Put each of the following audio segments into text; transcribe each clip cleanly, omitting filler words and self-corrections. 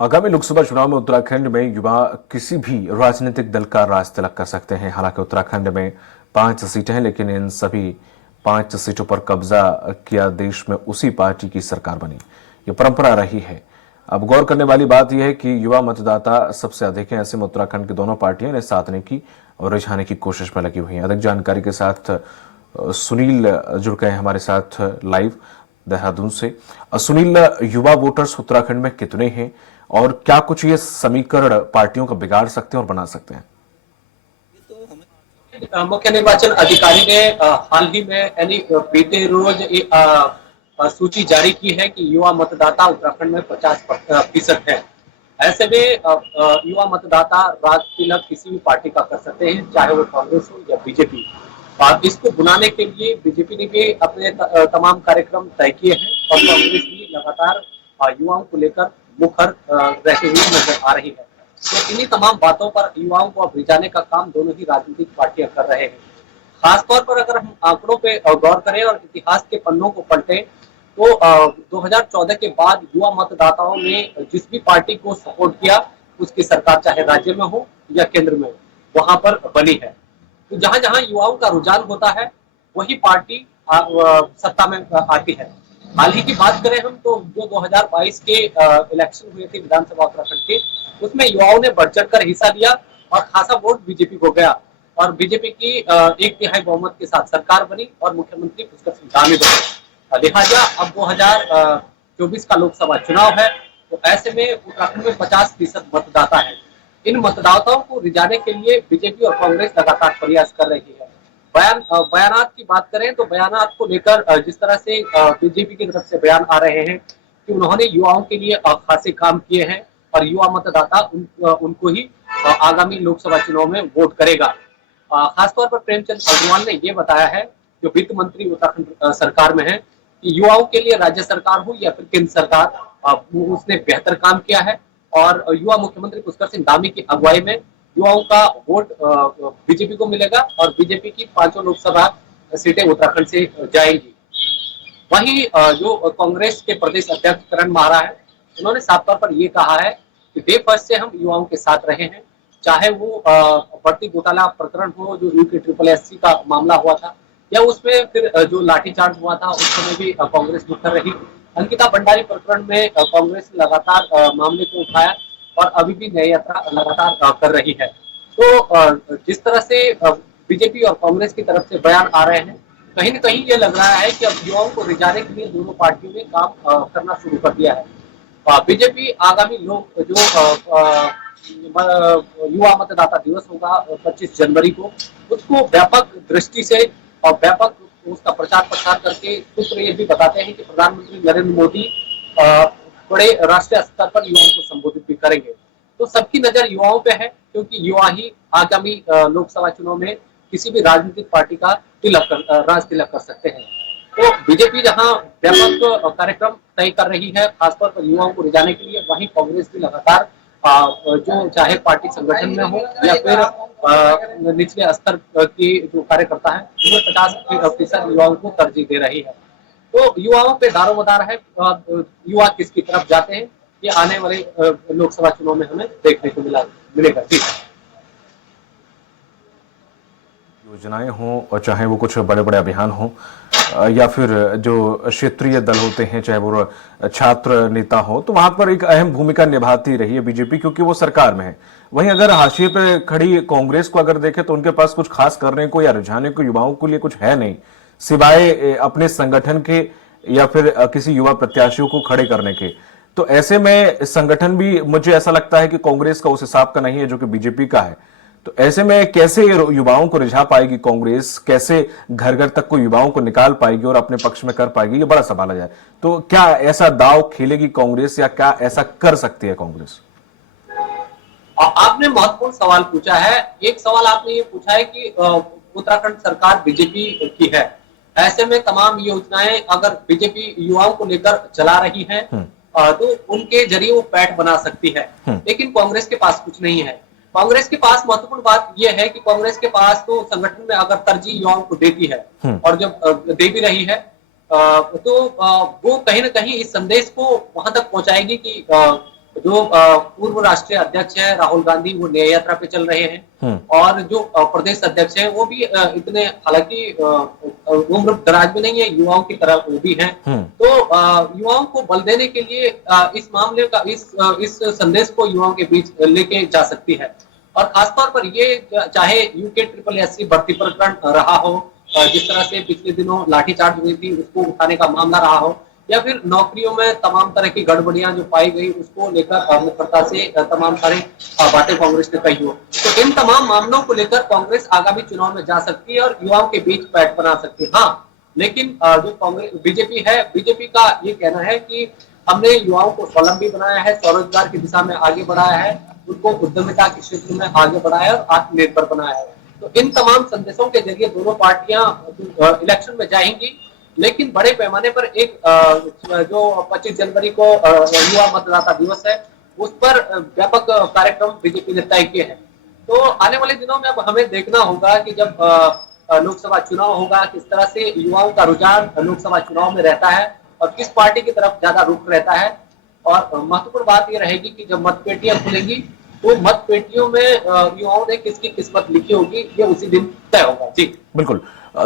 आगामी लोकसभा चुनाव में उत्तराखंड में युवा किसी भी राजनीतिक दल का राज तिलक कर सकते हैं। हालांकि उत्तराखंड में 5 सीटें हैं, लेकिन इन सभी 5 सीटों पर कब्जा किया देश में उसी पार्टी की सरकार बनी। ये परंपरा रही है। अब गौर करने वाली बात यह है कि युवा मतदाता सबसे अधिक हैं। ऐसे में उत्तराखंड की दोनों पार्टियां इन्हें साधने की और रिझाने की कोशिश में लगी हुई हैं। अधिक जानकारी के साथ सुनील जुड़ गए हैं हमारे साथ लाइव देहरादून से। सुनील, युवा वोटर्स उत्तराखंड में कितने हैं और क्या कुछ ये समीकरण पार्टियों का बिगाड़ सकते हैं और बना सकते हैं? मुख्य निर्वाचन अधिकारी ने हाल ही में यानी बीते रोज सूची जारी की है कि युवा मतदाता उत्तराखंड में 50% है। ऐसे में युवा मतदाता राज तिलक किसी भी पार्टी का कर सकते हैं, चाहे वो कांग्रेस हो या बीजेपी। इसको बुलाने के लिए बीजेपी ने भी अपने तमाम कार्यक्रम तय किए हैं और कांग्रेस भी लगातार युवाओं को लेकर मुखर रहते हुए नजर आ रही है। तो इन्हीं तमाम बातों पर युवाओं को अब रिझाने का काम दोनों ही राजनीतिक पार्टियां कर रहे हैं। खासतौर पर अगर हम आंकड़ों पे गौर करें और इतिहास के पन्नों को पलटें तो 2014 के बाद युवा मतदाताओं ने जिस भी पार्टी को सपोर्ट किया उसकी सरकार चाहे राज्य में हो या केंद्र में हो वहां पर बनी है। तो जहां जहां युवाओं का रुझान होता है वही पार्टी सत्ता में आती है। हाल ही की बात करें हम तो जो 2022 के इलेक्शन हुए थे विधानसभा उत्तराखंड के, उसमें युवाओं ने बढ़ चढ़कर हिस्सा लिया और खासा वोट बीजेपी को गया और बीजेपी की 1/3 बहुमत के साथ सरकार बनी और मुख्यमंत्री पुष्कर सिंह धामी बने। लिहाजा अब 2024 का लोकसभा चुनाव है, तो ऐसे में उत्तराखंड में 50% मतदाता है। इन मतदाताओं को रिझाने के लिए बीजेपी और कांग्रेस लगातार प्रयास कर रही है। बयानात की बात करें तो बयानात को लेकर जिस तरह से बीजेपी की तरफ से बयान आ रहे हैं कि उन्होंने युवाओं के लिए खासे काम किए हैं और युवा मतदाता उनको ही आगामी लोकसभा चुनाव में वोट करेगा। खासतौर पर प्रेमचंद अग्रवाल ने ये बताया है, जो वित्त मंत्री उत्तराखंड सरकार में है, कि युवाओं के लिए राज्य सरकार हो या फिर केंद्र सरकार उसने बेहतर काम किया है और युवा मुख्यमंत्री पुष्कर सिंह धामी की अगुवाई में युवाओं का वोट बीजेपी को मिलेगा और बीजेपी की 5 लोकसभा सीटें उत्तराखंड से जाएंगी। वहीं जो कांग्रेस के प्रदेश अध्यक्ष करण माहरा है, उन्होंने साफ तौर पर ये कहा है कि डे फर्स्ट से हम युवाओं के साथ रहे हैं, चाहे वो भर्ती घोटाला प्रकरण हो, जो UP-SSC का मामला हुआ था, या उसमें फिर जो लाठीचार्ज हुआ था उस समय भी कांग्रेस मुखर रही। अंकिता भंडारी प्रकरण में कांग्रेस ने लगातार मामले को उठाया और अभी भी न्याय यात्रा लगातार कर रही है। तो जिस तरह से बीजेपी और कांग्रेस की तरफ से बयान आ रहे हैं, कहीं न कहीं ये लग रहा है कि अब युवाओं को रिझाने के लिए दोनों पार्टियों ने काम करना शुरू कर दिया है। बीजेपी आगामी लोग जो युवा मतदाता दिवस होगा 25 जनवरी को, उसको व्यापक दृष्टि से और व्यापक उसका प्रचार प्रसार करके सूत्र ये भी बताते हैं कि प्रधानमंत्री नरेंद्र मोदी बड़े राष्ट्रीय स्तर पर युवाओं को संबोधित भी करेंगे। तो सबकी नजर युवाओं पे है, क्योंकि युवा ही आगामी लोकसभा चुनाव में किसी भी राजनीतिक पार्टी का राज तिलक कर सकते हैं। तो बीजेपी जहां व्यापक कार्यक्रम तय कर रही है खासतौर पर युवाओं को रिझाने के लिए, वहीं कांग्रेस भी लगातार जो चाहे पार्टी संगठन में हो या फिर निचले स्तर के जो कार्यकर्ता है उनमें 50% युवाओं को तरजीह दे रही है। तो युवाओं पे दारोमदार है, युवा किसकी तरफ जाते हैं ये आने वाले लोकसभा चुनाव में हमें देखने को मिलेगा। ठीक है। योजनाएं हों और चाहे वो कुछ बड़े बड़े अभियान हों या फिर जो क्षेत्रीय दल होते हैं, चाहे वो छात्र नेता हो, तो वहां पर एक अहम भूमिका निभाती रही है बीजेपी, क्योंकि वो सरकार में है। वहीं अगर हाशिए पे खड़ी कांग्रेस को अगर देखें तो उनके पास कुछ खास करने को या रुझाने को युवाओं के लिए कुछ है नहीं, सिवाय अपने संगठन के या फिर किसी युवा प्रत्याशियों को खड़े करने के। तो ऐसे में संगठन भी मुझे ऐसा लगता है कि कांग्रेस का उस हिसाब का नहीं है जो कि बीजेपी का है। तो ऐसे में कैसे युवाओं को रिझा पाएगी कांग्रेस, कैसे घर घर तक को युवाओं को निकाल पाएगी और अपने पक्ष में कर पाएगी, ये बड़ा सवाल है। तो क्या ऐसा दांव खेलेगी कांग्रेस या क्या ऐसा कर सकती है कांग्रेस? आपने महत्वपूर्ण सवाल पूछा है। एक सवाल आपने ये पूछा है कि उत्तराखंड सरकार बीजेपी की है, ऐसे में तमाम योजनाएं अगर बीजेपी युवाओं को लेकर चला रही है तो उनके जरिए वो पैठ बना सकती है, लेकिन कांग्रेस के पास कुछ नहीं है। कांग्रेस के पास महत्वपूर्ण बात यह है कि कांग्रेस के पास तो संगठन में अगर तरजीह युवाओं को देती है और जब दे भी रही है तो वो कहीं ना कहीं इस संदेश को वहां तक पहुंचाएगी कि जो पूर्व राष्ट्रीय अध्यक्ष है राहुल गांधी, वो न्याय यात्रा पे चल रहे हैं और जो प्रदेश अध्यक्ष है वो भी इतने, हालांकि उम्र दराज में नहीं है, युवाओं की तरह वो भी हैं। तो युवाओं को बल देने के लिए इस मामले का, इस संदेश को युवाओं के बीच लेके जा सकती है। और खासतौर पर ये, चाहे यूके SSS भर्ती प्रकरण रहा हो, जिस तरह से पिछले दिनों लाठीचार्ज हुई थी उसको उठाने का मामला रहा हो, या फिर नौकरियों में तमाम तरह की गड़बड़ियां जो पाई गई उसको लेकर मुखरता से तमाम सारे बातें कांग्रेस ने कही हो, तो इन तमाम मामलों को लेकर कांग्रेस आगामी चुनाव में जा सकती है और युवाओं के बीच पैठ बना सकती है। हाँ, लेकिन जो कांग्रेस बीजेपी है, बीजेपी का ये कहना है कि हमने युवाओं को स्वावलंबी बनाया है, स्वरोजगार की दिशा में आगे बढ़ाया है, उनको उद्यमिता के क्षेत्र में आगे बढ़ाया है और आत्मनिर्भर बनाया है। तो इन तमाम संदेशों के जरिए दोनों पार्टियां इलेक्शन में जाएंगी, लेकिन बड़े पैमाने पर एक जो 25 जनवरी को युवा मतदाता दिवस है, उस पर व्यापक कार्यक्रम बीजेपी ने तय किए हैं। तो आने वाले दिनों में अब हमें देखना होगा कि जब लोकसभा चुनाव होगा, किस तरह से युवाओं का रुझान लोकसभा चुनाव में रहता है और किस पार्टी की तरफ ज्यादा रुख रहता है। और महत्वपूर्ण बात यह रहेगी कि जब मतपेटियां खुलेंगी तो मतपेटियों में युवाओं ने किसकी किस्मत लिखी होगी, ये उसी दिन तय होगा। जी बिल्कुल।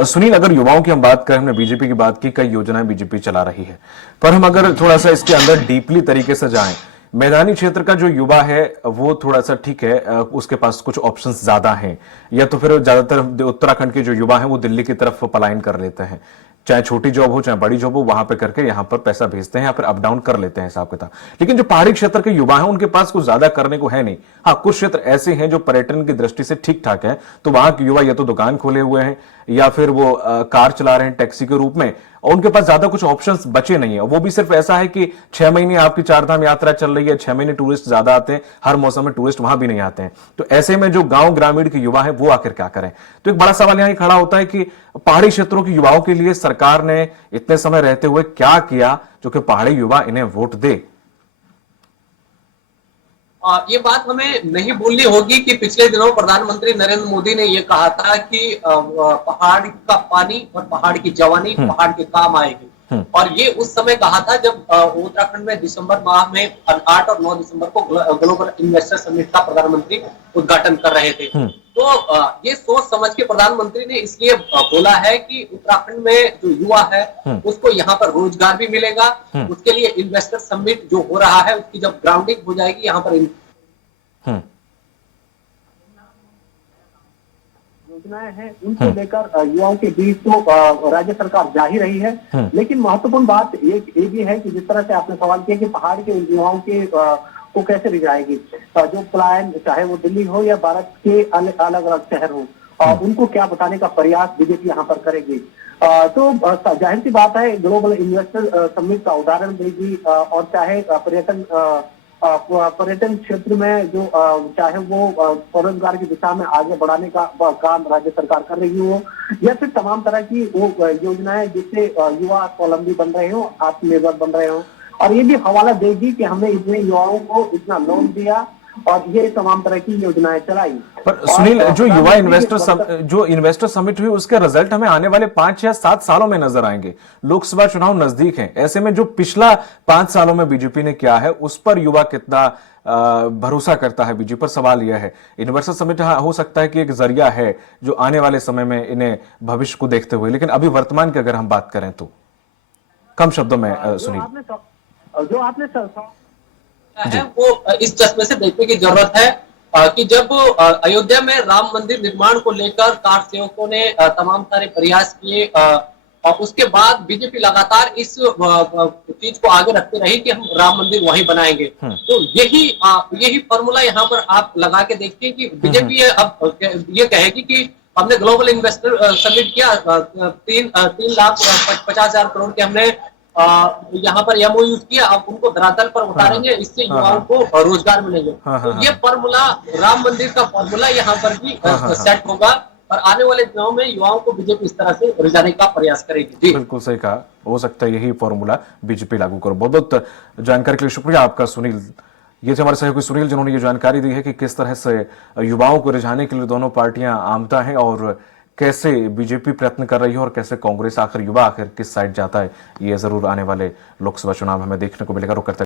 सुनील, अगर युवाओं की हम बात करें, हमने बीजेपी की बात की, कई योजनाएं बीजेपी चला रही है, पर हम अगर थोड़ा सा इसके अंदर डीपली तरीके से जाएं, मैदानी क्षेत्र का जो युवा है वो थोड़ा सा ठीक है, उसके पास कुछ ऑप्शंस ज्यादा हैं, या तो फिर ज्यादातर उत्तराखंड के जो युवा हैं वो दिल्ली की तरफ पलायन कर लेते हैं, चाहे छोटी जॉब हो चाहे बड़ी जॉब हो, वहां पर करके यहां पर पैसा भेजते हैं या फिर अप डाउन कर लेते हैं हिसाब किताब। लेकिन जो पहाड़ी क्षेत्र के युवा हैं उनके पास कुछ ज्यादा करने को है नहीं। हाँ, कुछ क्षेत्र ऐसे हैं जो पर्यटन की दृष्टि से ठीक ठाक है, तो वहां के युवा या तो दुकान खोले हुए हैं या फिर वो कार चला रहे हैं टैक्सी के रूप में, और उनके पास ज्यादा कुछ ऑप्शंस बचे नहीं है। वो भी सिर्फ ऐसा है कि 6 महीने आपकी चारधाम यात्रा चल रही है, 6 महीने टूरिस्ट ज्यादा आते हैं, हर मौसम में टूरिस्ट वहां भी नहीं आते हैं। तो ऐसे में जो गांव ग्रामीण के युवा है वो आखिर क्या करें? तो एक बड़ा सवाल यहां खड़ा होता है कि पहाड़ी क्षेत्रों के युवाओं के लिए सरकार ने इतने समय रहते हुए क्या किया जो कि पहाड़ी युवा इन्हें वोट दे? ये बात हमें नहीं भूलनी होगी कि पिछले दिनों प्रधानमंत्री नरेंद्र मोदी ने ये कहा था कि पहाड़ का पानी और पहाड़ की जवानी पहाड़ के काम आएगी। और ये उस समय कहा था जब उत्तराखंड में दिसंबर माह में 8 और 9 दिसंबर को ग्लोबल इन्वेस्टर समिट का प्रधानमंत्री उद्घाटन कर रहे थे। तो ये सोच समझ के प्रधानमंत्री ने इसलिए बोला है कि उत्तराखंड में जो युवा है उसको यहाँ पर रोजगार भी मिलेगा। उसके लिए इन्वेस्टर समिट जो हो रहा है उसकी जब ग्राउंडिंग हो जाएगी, यहाँ पर योजनाएं हैं उनको लेकर युवाओं के बीच तो राज्य सरकार जा ही रही है। लेकिन महत्वपूर्ण बात ये भी है कि जिस तरह से आपने सवाल किया कि पहाड़ के युवाओं के को कैसे रिझाएगी, जो पलायन चाहे वो दिल्ली हो या भारत के अलग अलग शहर हो, उनको क्या बताने का प्रयास बीजेपी यहाँ पर करेगी। तो जाहिर सी बात है ग्लोबल इन्वेस्टर समिट का उदाहरण देगी, और चाहे पर्यटन क्षेत्र में जो चाहे वो स्वरोजगार की दिशा में आगे बढ़ाने का काम राज्य सरकार कर रही हो, या फिर तमाम तरह की वो योजनाएं जिससे युवा स्वावलंबी बन रहे हो, आत्मनिर्भर बन रहे हो, और ये भी हवाला देगी कि हमने इतने युवाओं को इतना लोन दिया और ये तमाम तरह की योजनाएं चलाई। पर सुनील, जो युवा इन्वेस्टर समिट हुई उसके रिजल्ट हमें आने वाले 5 या 7 सालों में नजर आएंगे। लोकसभा चुनाव नजदीक हैं, ऐसे में जो पिछला 5 सालों में बीजेपी ने किया है उस पर युवा कितना भरोसा करता है बीजेपी पर, सवाल यह है। इन्वेस्टर समिट हो सकता है कि एक जरिया है जो आने वाले समय में इन्हें भविष्य को देखते हुए, लेकिन अभी वर्तमान की अगर हम बात करें तो कम शब्दों में सुनील, जो आपने है वो इस चश्मे से देखने की जरूरत है कि जब अयोध्या में राम मंदिर निर्माण को लेकर कार सेवकों ने तमाम सारे प्रयास किए, और उसके बाद बीजेपी लगातार इस चीज को आगे रखते रही कि हम राम मंदिर वहीं बनाएंगे। तो यही फॉर्मूला यहाँ पर आप लगा के देखिए कि बीजेपी अब ये कहेगी कि हमने ग्लोबल इन्वेस्टर समिट किया, 3,50,000 करोड़ के हमने यहाँ पर MOU किया, अब उनको धरातल पर उतारेंगे, इससे युवाओं को रोजगार मिलेंगे। तो ये फॉर्मूला, राम मंदिर का फॉर्मूला यहाँ पर भी सेट होगा और आने वाले दिनों में युवाओं को बीजेपी इस तरह से रिझाने का प्रयास करेगी। जी बिल्कुल सही कहा, हो सकता है यही फॉर्मूला बीजेपी लागू करो। बहुत बहुत जानकारी के लिए शुक्रिया आपका सुनील। ये थे हमारे सहयोगी सुनील जिन्होंने ये जानकारी दी है कि किस तरह से युवाओं को रिझाने के लिए दोनों पार्टियां आमता हैं और कैसे बीजेपी प्रयत्न कर रही है और कैसे कांग्रेस आखिर युवा आखिर किस साइड जाता है, ये जरूर आने वाले लोकसभा चुनाव हमें देखने को मिलेगा। रुक करते